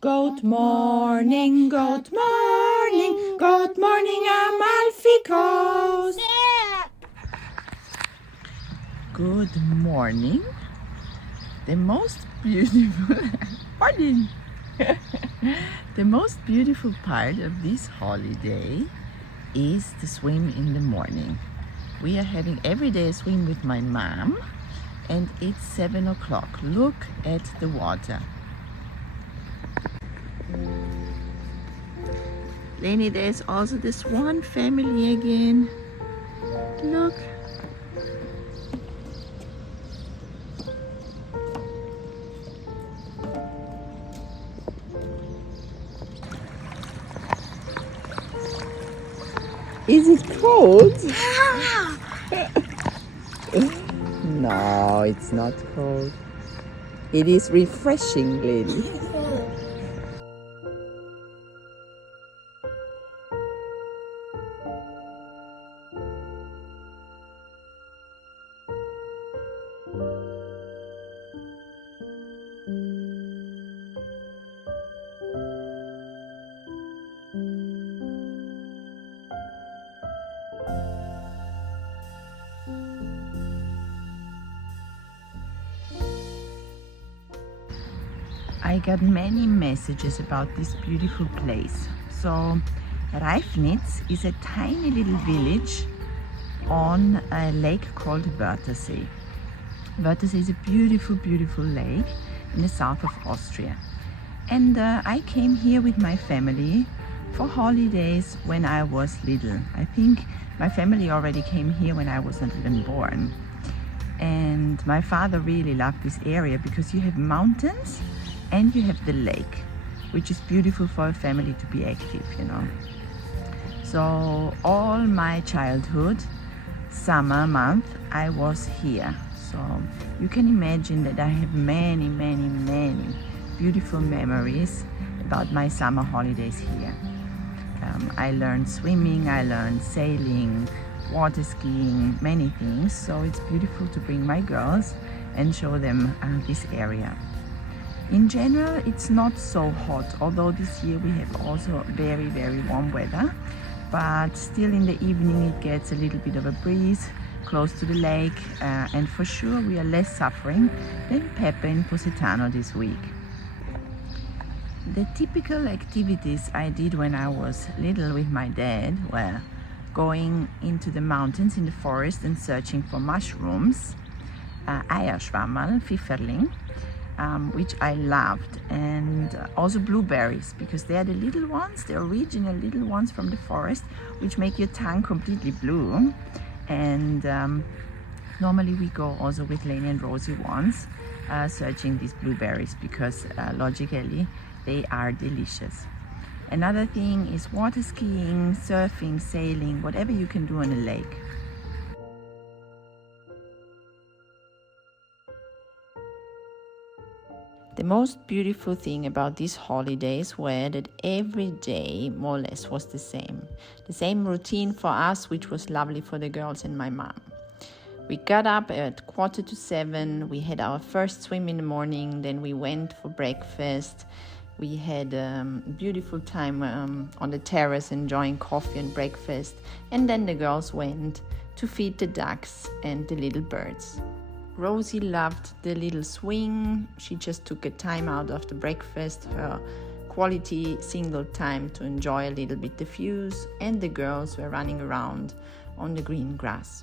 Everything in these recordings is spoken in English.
Good morning, good morning, good morning, Amalfi Coast. Good morning. The most beautiful morning. The most beautiful part of this holiday is the swim in the morning. We are having every day a swim with my mom, and it's 7 o'clock. Look at the water. Leni, there's also the swan family again. Look. Is it cold? No, it's not cold. It is refreshing, Leni. I got many messages about this beautiful place. So Reifnitz is a tiny little village on a lake called Wörthersee. Wörthersee is a beautiful, beautiful lake in the south of Austria. And I came here with my family for holidays when I was little. I think my family already came here when I was not even born. And my father really loved this area because you have mountains and you have the lake, which is beautiful for a family to be active, you know. So all my childhood, summer month, I was here. So you can imagine that I have many, many, many beautiful memories about my summer holidays here. I learned swimming, I learned sailing, water skiing, many things. So it's beautiful to bring my girls and show them this area. In general, it's not so hot, although this year we have also very, very warm weather. But still in the evening it gets a little bit of a breeze close to the lake, and for sure we are less suffering than Peppe in Positano this week. The typical activities I did when I was little with my dad were going into the mountains in the forest and searching for mushrooms, Eierschwammerl, Pfifferling, which I loved, and also blueberries, because they are the little ones, the original little ones from the forest, which make your tongue completely blue. And normally we go also with Leni and Rosi once searching these blueberries, because logically they are delicious. Another thing is water skiing, surfing, sailing, whatever you can do on a lake. The most beautiful thing about these holidays were that every day more or less was the same routine for us, which was lovely for the girls and my mom. We got up at 6:45, we had our first swim in the morning, then we went for breakfast. We had a beautiful time on the terrace enjoying coffee and breakfast, and then the girls went to feed the ducks and the little birds. Rosie loved the little swing. She just took a time out after breakfast, her quality single time, to enjoy a little bit the views, and the girls were running around on the green grass.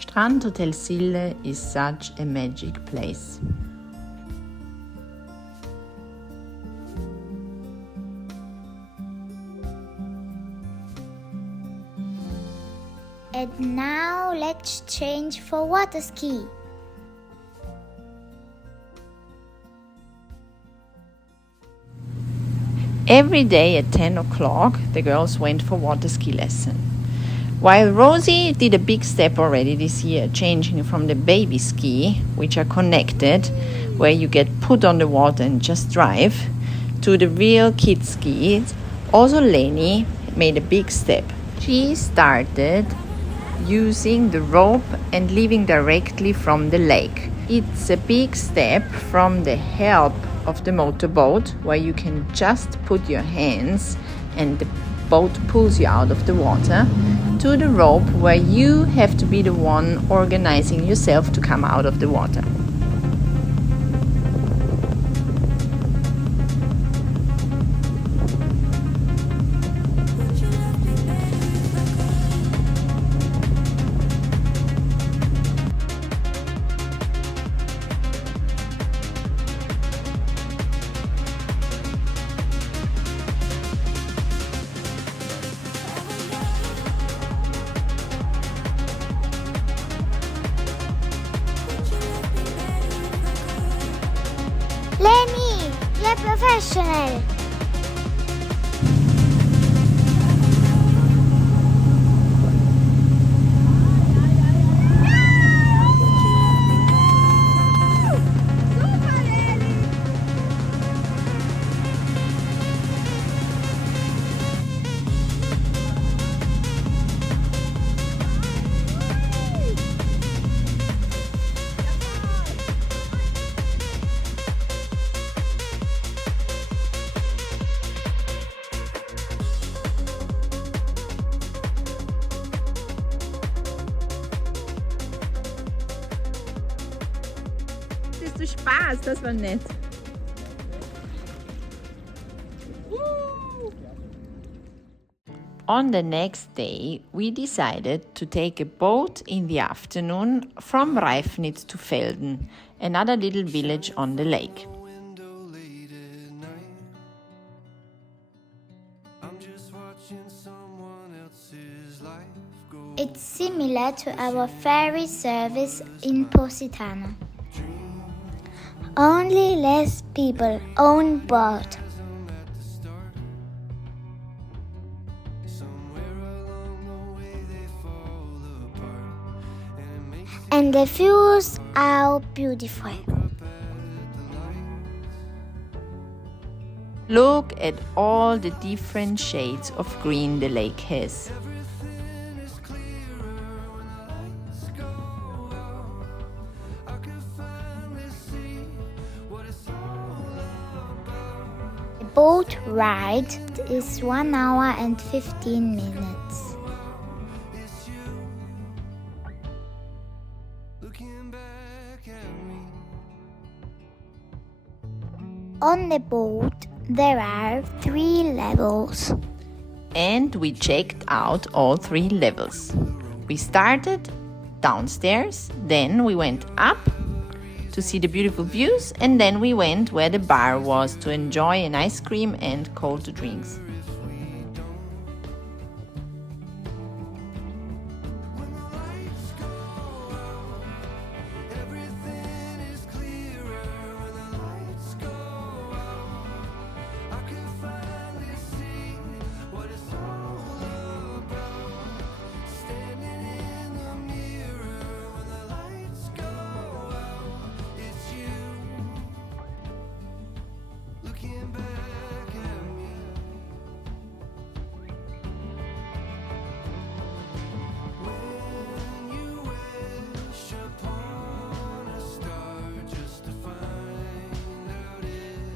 STRANDHOTEL SILLE is such a magic place. And now let's change for water ski. Every day at 10 o'clock the girls went for water ski lesson. While Rosie did a big step already this year, changing from the baby ski, which are connected, where you get put on the water and just drive, to the real kid skis, also Leni made a big step. She started using the rope and leaving directly from the lake. It's a big step from the help of the motorboat, where you can just put your hands and the boat pulls you out of the water, to the rope where you have to be the one organizing yourself to come out of the water. Leni, you're professional. Das ist der Spaß, das war nett. On the next day, we decided to take a boat in the afternoon from Reifnitz to Velden, another little village on the lake. It's similar to our ferry service in Positano. Only less people on board. And the views are beautiful. Look at all the different shades of green the lake has. The boat ride is 1 hour and 15 minutes. On the boat, there are 3 levels. And we checked out all 3 levels. We started downstairs, then we went up to see the beautiful views, and then we went where the bar was to enjoy an ice cream and cold drinks.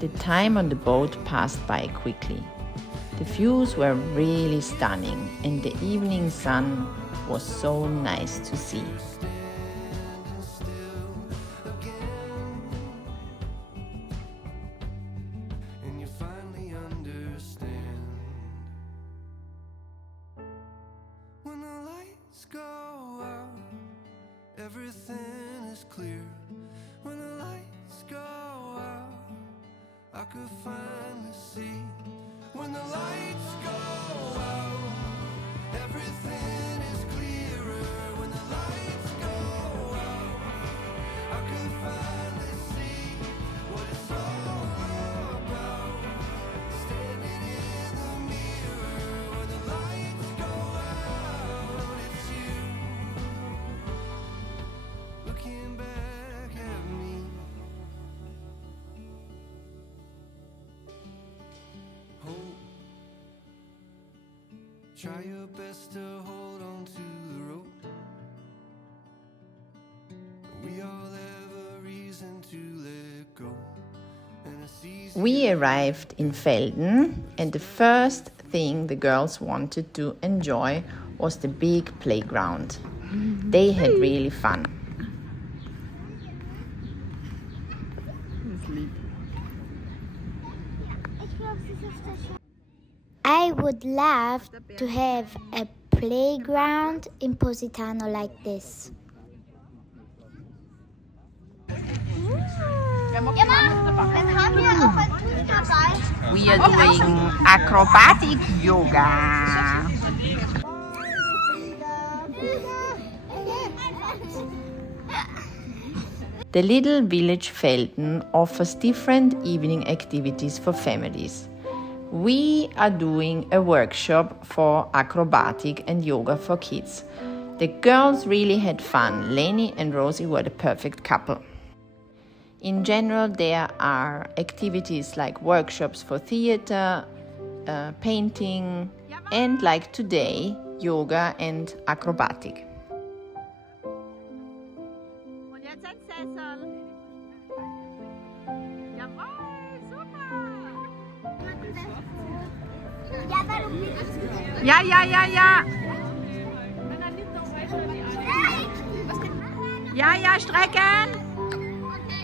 The time on the boat passed by quickly. The views were really stunning and the evening sun was so nice to see. Everything is clear when the lights go out. I could finally see when the lights go out. Everything is clearer when the lights go out. I could finally see what it's all about. Standing in the mirror when the lights go out. Try your best to hold on to the rope. We all have a reason to let go. And it's easy. We arrived in Velden, and the first thing the girls wanted to enjoy was the big playground. They had really fun. I would love to have a playground in Positano like this. We are doing acrobatic yoga. The little village Velden offers different evening activities for families. We are doing a workshop for acrobatic and yoga for kids. The girls really had fun. Leni and Rosi were the perfect couple. In general, there are activities like workshops for theater, painting, and like today, yoga and acrobatic. Ja, ja, ja, ja. Ja, ja, strecken.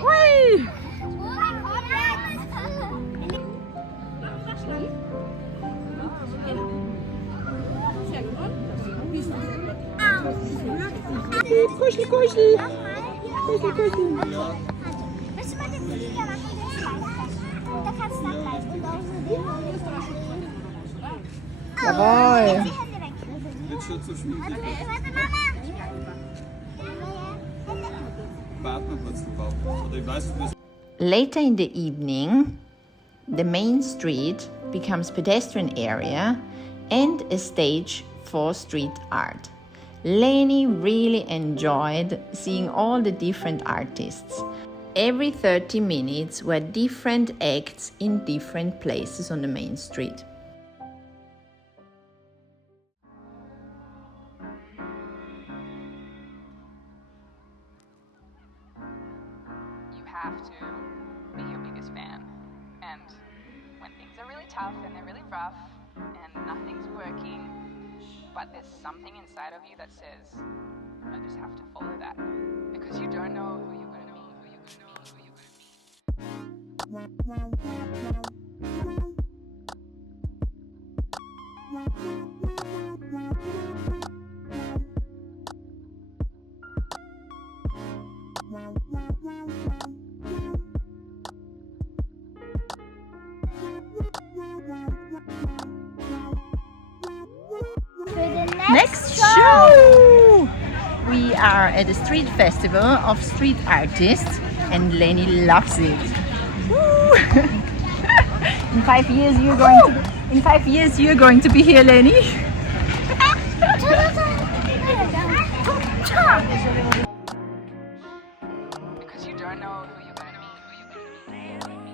Ui. Kuschel, kuschel. Kuschel, kuschel. Willst du mal den Flieger machen, den ist leichter? Da kannst du noch gleich. Und auch so den. Jawohl. Wird schon zu schwierig. Warte, Mama. Partnerplatz gebaut. Oder ich weiß nicht. Later in the evening, the main street becomes pedestrian area and a stage for street art. Leni really enjoyed seeing all the different artists. Every 30 minutes were different acts in different places on the main street. You have to be your biggest fan. And when things are really tough and they're really rough and nothing's working, but there's something inside of you that says, I just have to follow that. Because you don't know who you're going to meet, who you're going to meet, who you're going to meet. Next show! We are at a street festival of street artists and Leni loves it. Woo! In 5 years you're going to be here, Leni. Because you don't know who you're going to meet, who you're going to meet.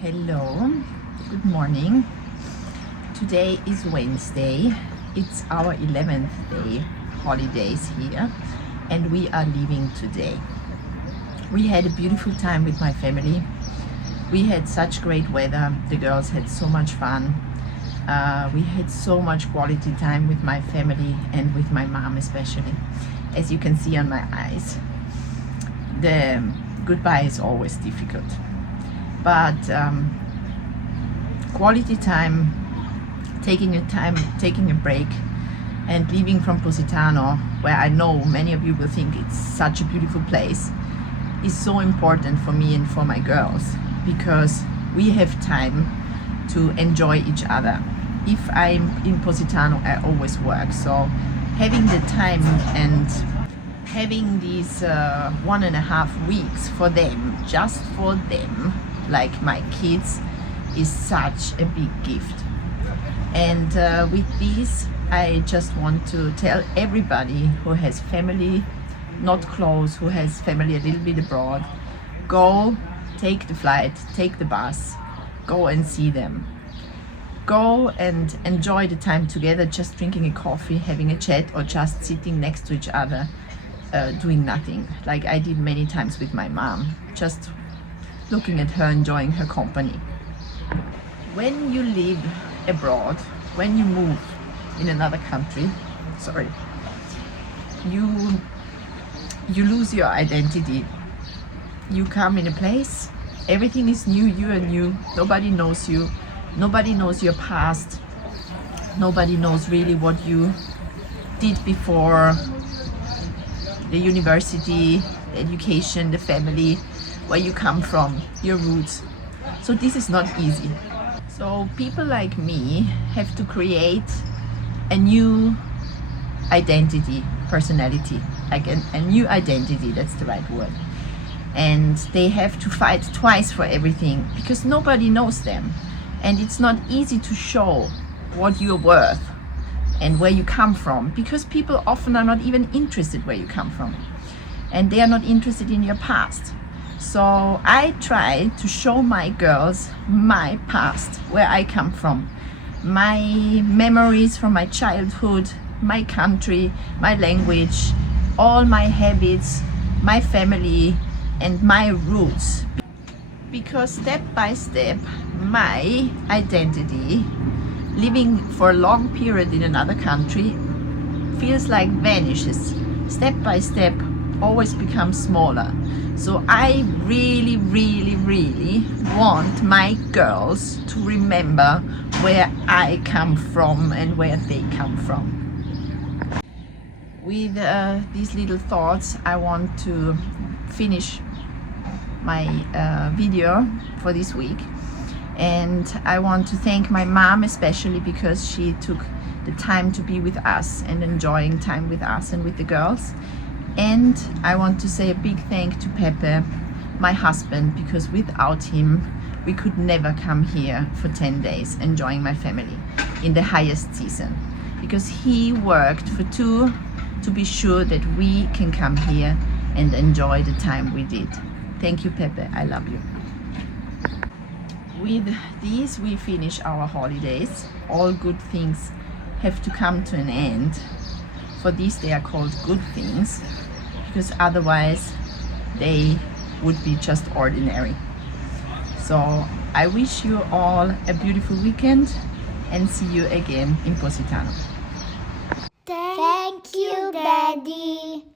Hello, good morning. Today is Wednesday. It's our 11th day holidays here and we are leaving today. We had a beautiful time with my family. We had such great weather. The girls had so much fun. We had so much quality time with my family and with my mom especially. As you can see on my eyes, the goodbye is always difficult. But quality time, taking a break, and leaving from Positano, where I know many of you will think it's such a beautiful place, is so important for me and for my girls, because we have time to enjoy each other. If I'm in Positano, I always work, so having the time and having these 1.5 weeks for them, just for them, like my kids, is such a big gift. And with this, I just want to tell everybody who has family not close, who has family a little bit abroad, go, take the flight, take the bus, go and see them. Go and enjoy the time together, just drinking a coffee, having a chat, or just sitting next to each other, doing nothing, like I did many times with my mom, just looking at her, enjoying her company. When you live abroad, when you move in another country, you lose your identity. You come in a place, everything is new, you are new, nobody knows you, nobody knows your past, nobody knows really what you did before, the university, the education, the family, where you come from, your roots. So this is not easy. So people like me have to create a new identity, personality, like a new identity, that's the right word. And they have to fight twice for everything, because nobody knows them. And it's not easy to show what you're worth and where you come from, because people often are not even interested where you come from, and they are not interested in your past. So I try to show my girls my past, where I come from, my memories from my childhood, my country, my language, all my habits, my family, and my roots. Because step by step, my identity, living for a long period in another country, feels like vanishes. Step by step, always becomes smaller. So I really, really, really want my girls to remember where I come from and where they come from. With these little thoughts, I want to finish my video for this week. And I want to thank my mom especially, because she took the time to be with us and enjoying time with us and with the girls. And I want to say a big thank to Peppe, my husband, because without him we could never come here for 10 days enjoying my family in the highest season, because he worked for 2 to be sure that we can come here and enjoy the time we did. Thank you, Peppe, I love you. With these we finish our holidays. All good things have to come to an end. For these they are called good things, because otherwise they would be just ordinary. So I wish you all a beautiful weekend and see you again in Positano. Thank you, Daddy.